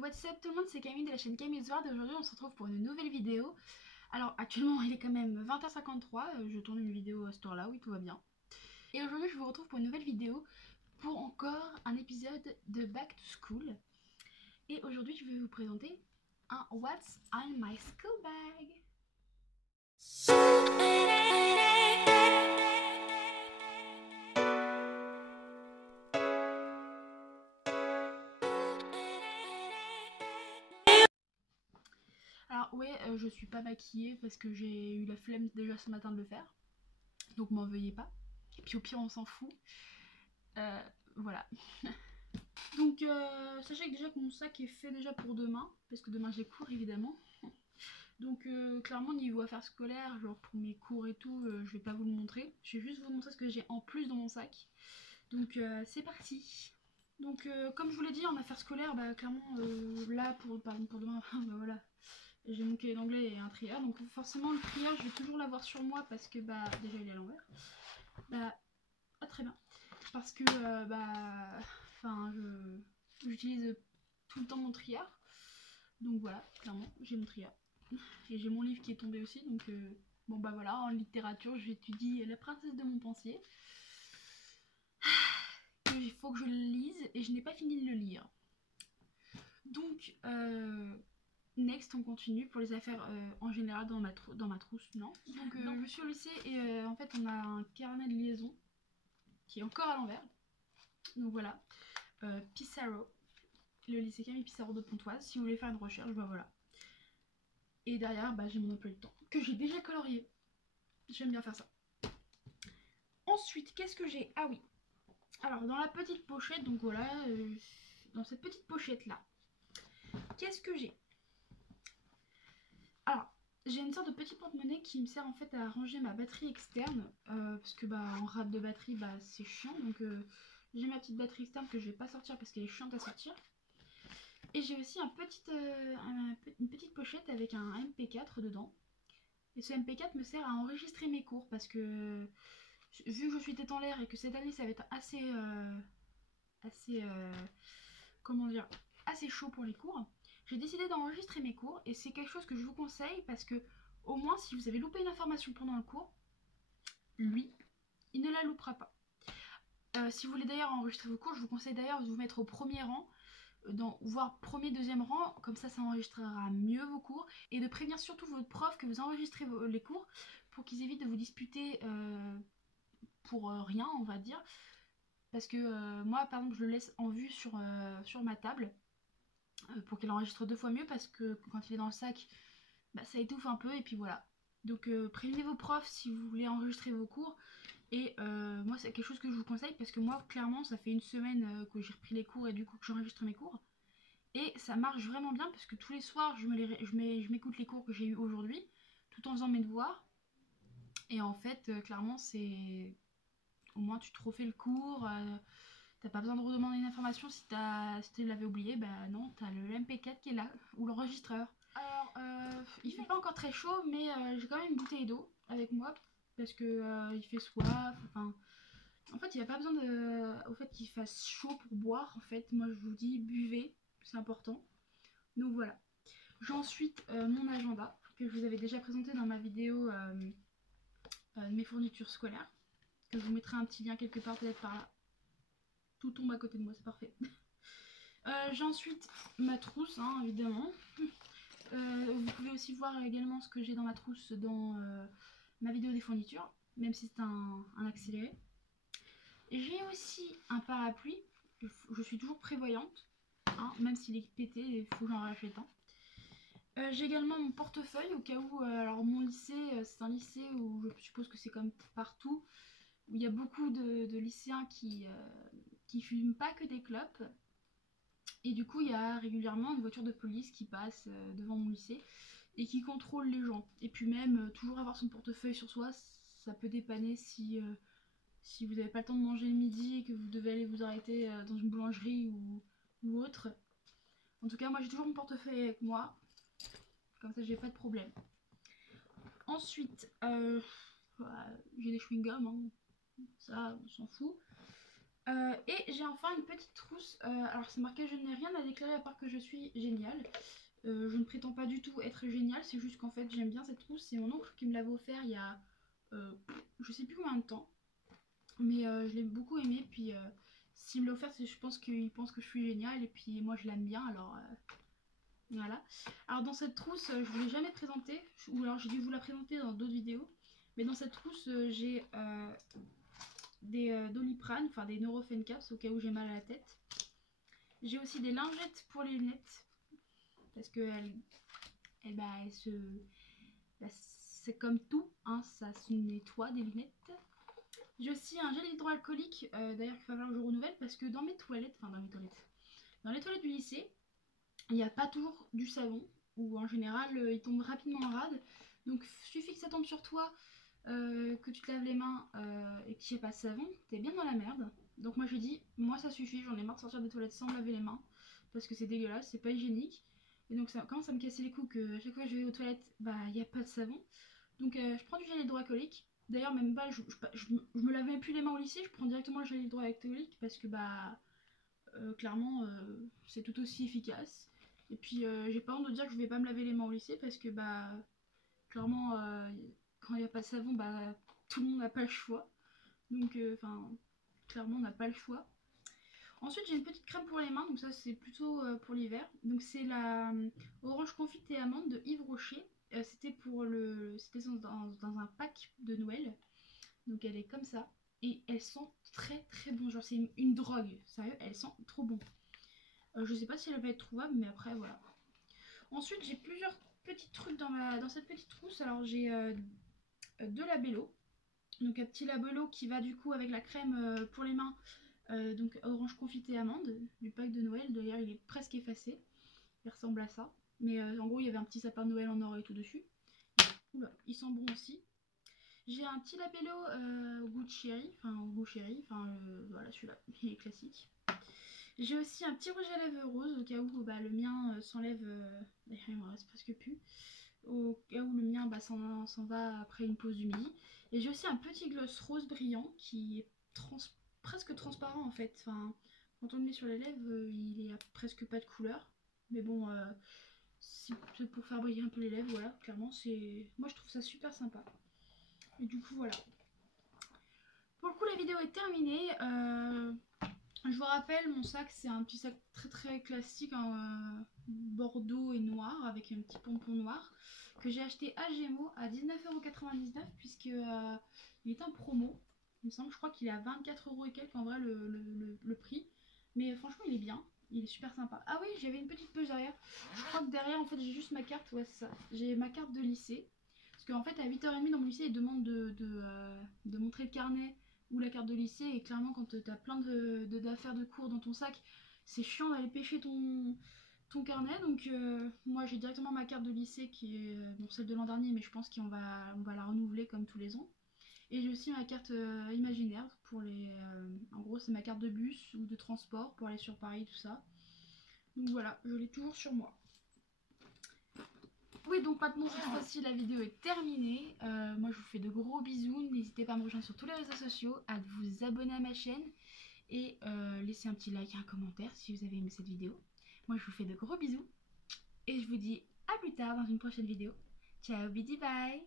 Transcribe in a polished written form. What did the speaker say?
what's up tout le monde, c'est Camille de la chaîne Camille's World et aujourd'hui on se retrouve pour une nouvelle vidéo. Alors actuellement il est quand même 20h53, je tourne une vidéo à cette heure là, oui tout va bien. Et aujourd'hui je vous retrouve pour une nouvelle vidéo pour encore un épisode de Back to School. Et aujourd'hui je vais vous présenter un What's in my school bag. Alors ouais, je suis pas maquillée parce que j'ai eu la flemme déjà ce matin de le faire. Donc m'en veuillez pas. Et puis au pire on s'en fout. Voilà. Donc sachez que déjà que mon sac est fait déjà pour demain. Parce que demain j'ai cours évidemment. Donc clairement niveau affaires scolaires, genre pour mes cours et tout, je vais pas vous le montrer. Je vais juste vous montrer ce que j'ai en plus dans mon sac. Donc c'est parti. Donc comme je vous l'ai dit en affaires scolaires, bah clairement là pour demain, bah voilà. J'ai mon cahier d'anglais et un trieur, donc forcément le trieur je vais toujours l'avoir sur moi parce que bah déjà il est à l'envers. Bah très bien. Parce que enfin j'utilise tout le temps mon trieur. Donc voilà, clairement j'ai mon trieur. Et j'ai mon livre qui est tombé aussi, donc bon bah voilà, en littérature j'étudie La princesse de Montpensier. Il faut que je le lise et je n'ai pas fini de le lire. Donc next, on continue pour les affaires en général dans ma trousse, non. Donc je suis au lycée et en fait on a un carnet de liaison qui est encore à l'envers. Donc voilà, Pissarro, le lycée Camille Pissarro de Pontoise, si vous voulez faire une recherche, bah voilà. Et derrière, bah, j'ai mon emploi du temps, que j'ai déjà colorié. J'aime bien faire ça. Ensuite, qu'est-ce que j'ai? Ah oui, alors dans la petite pochette, donc voilà, dans cette petite pochette là, qu'est-ce que j'ai? Alors, j'ai une sorte de petit porte-monnaie qui me sert en fait à ranger ma batterie externe parce que bah en rate de batterie bah c'est chiant, donc j'ai ma petite batterie externe que je vais pas sortir parce qu'elle est chiante à sortir. Et j'ai aussi une petite pochette avec un MP4 dedans. Et ce MP4 me sert à enregistrer mes cours parce que vu que je suis tête en l'air et que cette année ça va être comment dire, assez chaud pour les cours, j'ai décidé d'enregistrer mes cours et c'est quelque chose que je vous conseille parce que au moins si vous avez loupé une information pendant le cours, lui, il ne la loupera pas. Si vous voulez d'ailleurs enregistrer vos cours, je vous conseille d'ailleurs de vous mettre au premier rang, voire premier, deuxième rang, comme ça enregistrera mieux vos cours, et de prévenir surtout votre prof que vous enregistrez les cours pour qu'ils évitent de vous disputer pour rien, on va dire. Parce que moi par exemple je le laisse en vue sur ma table pour qu'il enregistre 2 fois mieux parce que quand il est dans le sac bah, ça étouffe un peu et puis voilà. Donc prévenez vos profs si vous voulez enregistrer vos cours. Et moi c'est quelque chose que je vous conseille parce que moi clairement ça fait une semaine que j'ai repris les cours et du coup que j'enregistre mes cours. Et ça marche vraiment bien parce que tous les soirs je m'écoute les cours que j'ai eu aujourd'hui tout en faisant mes devoirs. Et en fait clairement c'est... Au moins tu te refais le cours, t'as pas besoin de redemander une information si tu l'avais oublié, bah non, t'as le MP4 qui est là, ou l'enregistreur. Alors il fait pas encore très chaud mais j'ai quand même une bouteille d'eau avec moi parce que il fait soif, enfin... En fait il n'y a pas besoin au fait qu'il fasse chaud pour boire, en fait moi je vous dis buvez, c'est important. Donc voilà. J'ai ensuite mon agenda que je vous avais déjà présenté dans ma vidéo de mes fournitures scolaires, que je vous mettrai un petit lien quelque part peut-être par là. Tout tombe à côté de moi, c'est parfait. J'ai ensuite ma trousse, hein, évidemment. Vous pouvez aussi voir également ce que j'ai dans ma trousse dans ma vidéo des fournitures, même si c'est un accéléré. J'ai aussi un parapluie, je suis toujours prévoyante, hein, même s'il est pété, il faut que j'en rachète un. J'ai également mon portefeuille au cas où, alors mon lycée, c'est un lycée où je suppose que c'est comme partout, où il y a beaucoup de lycéens qui fument pas que des clopes. Et du coup il y a régulièrement une voiture de police qui passe devant mon lycée et qui contrôle les gens. Et puis même toujours avoir son portefeuille sur soi, ça peut dépanner si vous n'avez pas le temps de manger le midi et que vous devez aller vous arrêter dans une boulangerie ou autre. En tout cas moi j'ai toujours mon portefeuille avec moi, comme ça j'ai pas de problème. Ensuite voilà, j'ai des chewing-gums, hein. Ça on s'en fout. Et j'ai enfin une petite trousse. Alors c'est marqué je n'ai rien à déclarer à part que je suis géniale. Je ne prétends pas du tout être géniale, c'est juste qu'en fait j'aime bien cette trousse. C'est mon oncle qui me l'avait offert il y a je sais plus combien de temps. Mais je l'ai beaucoup aimé. Puis s'il me l'a offert, je pense qu'il pense que je suis géniale. Et puis moi je l'aime bien, alors voilà. Alors dans cette trousse, je vous l'ai jamais présentée. Ou alors j'ai dû vous la présenter dans d'autres vidéos. Mais dans cette trousse, j'ai des Doliprane, enfin des Nurofen Caps au cas où j'ai mal à la tête. J'ai aussi des lingettes pour les lunettes. Parce que c'est comme tout, hein, ça se nettoie des lunettes. J'ai aussi un gel hydroalcoolique, d'ailleurs qu'il va falloir que je renouvelle parce que dans mes toilettes, dans les toilettes du lycée, il n'y a pas toujours du savon, ou en général il tombe rapidement en rade. Donc suffit que ça tombe sur toi, que tu te laves les mains et qu'il n'y ait pas de savon, t'es bien dans la merde. Donc moi j'ai dit, moi ça suffit, j'en ai marre de sortir des toilettes sans me laver les mains, parce que c'est dégueulasse, c'est pas hygiénique. Et donc ça commence à me casser les coups que à chaque fois que je vais aux toilettes, bah il n'y a pas de savon. Donc je prends du gel hydroalcoolique. D'ailleurs même pas, je me lave même plus les mains au lycée, je prends directement le gel hydroalcoolique parce que bah clairement c'est tout aussi efficace. Et puis j'ai pas honte de dire que je vais pas me laver les mains au lycée parce que bah clairement quand il n'y a pas de savon, bah tout le monde n'a pas le choix. Donc clairement on n'a pas le choix. Ensuite j'ai une petite crème pour les mains, donc ça c'est plutôt pour l'hiver. Donc c'est la orange confite et amande de Yves Rocher. C'était dans un pack de Noël. Donc elle est comme ça. Et elles sont très très bonnes. Genre c'est une drogue. Sérieux, elles sentent trop bon. Je sais pas si elle va être trouvable, mais après voilà. Ensuite j'ai plusieurs petits trucs dans cette petite trousse. Alors j'ai deux labellos. Donc un petit labello qui va du coup avec la crème pour les mains. Donc orange confité amande du pack de Noël. D'ailleurs il est presque effacé. Il ressemble à ça. Mais en gros il y avait un petit sapin de Noël en or et tout dessus. Oula, il sent bon aussi. J'ai un petit labello goût de chéri. Voilà celui-là, il est classique. J'ai aussi un petit rouge à lèvres rose au cas où bah, le mien s'enlève. D'ailleurs il me reste presque plus. Au cas où le mien bah, s'en va après une pause du midi. Et j'ai aussi un petit gloss rose brillant qui est presque transparent en fait. Enfin, quand on le met sur les lèvres, il est presque pas de couleur. Mais bon, c'est pour faire briller un peu les lèvres, voilà, clairement, moi je trouve ça super sympa. Et du coup, voilà. Pour le coup, la vidéo est terminée. Je vous rappelle, mon sac, c'est un petit sac très très classique en bordeaux et noir, avec un petit pompon noir, que j'ai acheté à Gémeaux à 19,99€ puisque il est en promo. Il me semble, je crois qu'il est à 24€ et quelques en vrai le prix. Mais franchement, il est bien. Il est super sympa. Ah oui, j'avais une petite poche derrière. Je crois que derrière, en fait, j'ai juste ma carte. Ouais, c'est ça. J'ai ma carte de lycée. Parce qu'en fait, à 8h30 dans mon lycée, ils demandent de montrer le carnet ou la carte de lycée. Et clairement, quand t'as plein d'affaires de cours dans ton sac, c'est chiant d'aller pêcher ton carnet. Donc, moi, j'ai directement ma carte de lycée qui est celle de l'an dernier, mais je pense qu'on va la renouveler comme tous les ans. Et j'ai aussi ma carte imaginaire pour les. En gros, c'est ma carte de bus ou de transport pour aller sur Paris, tout ça. Donc voilà, je l'ai toujours sur moi. Oui, donc maintenant, cette fois-ci, la vidéo est terminée. Moi, je vous fais de gros bisous. N'hésitez pas à me rejoindre sur tous les réseaux sociaux, à vous abonner à ma chaîne et laisser un petit like et un commentaire si vous avez aimé cette vidéo. Moi, je vous fais de gros bisous et je vous dis à plus tard dans une prochaine vidéo. Ciao, bidi bye.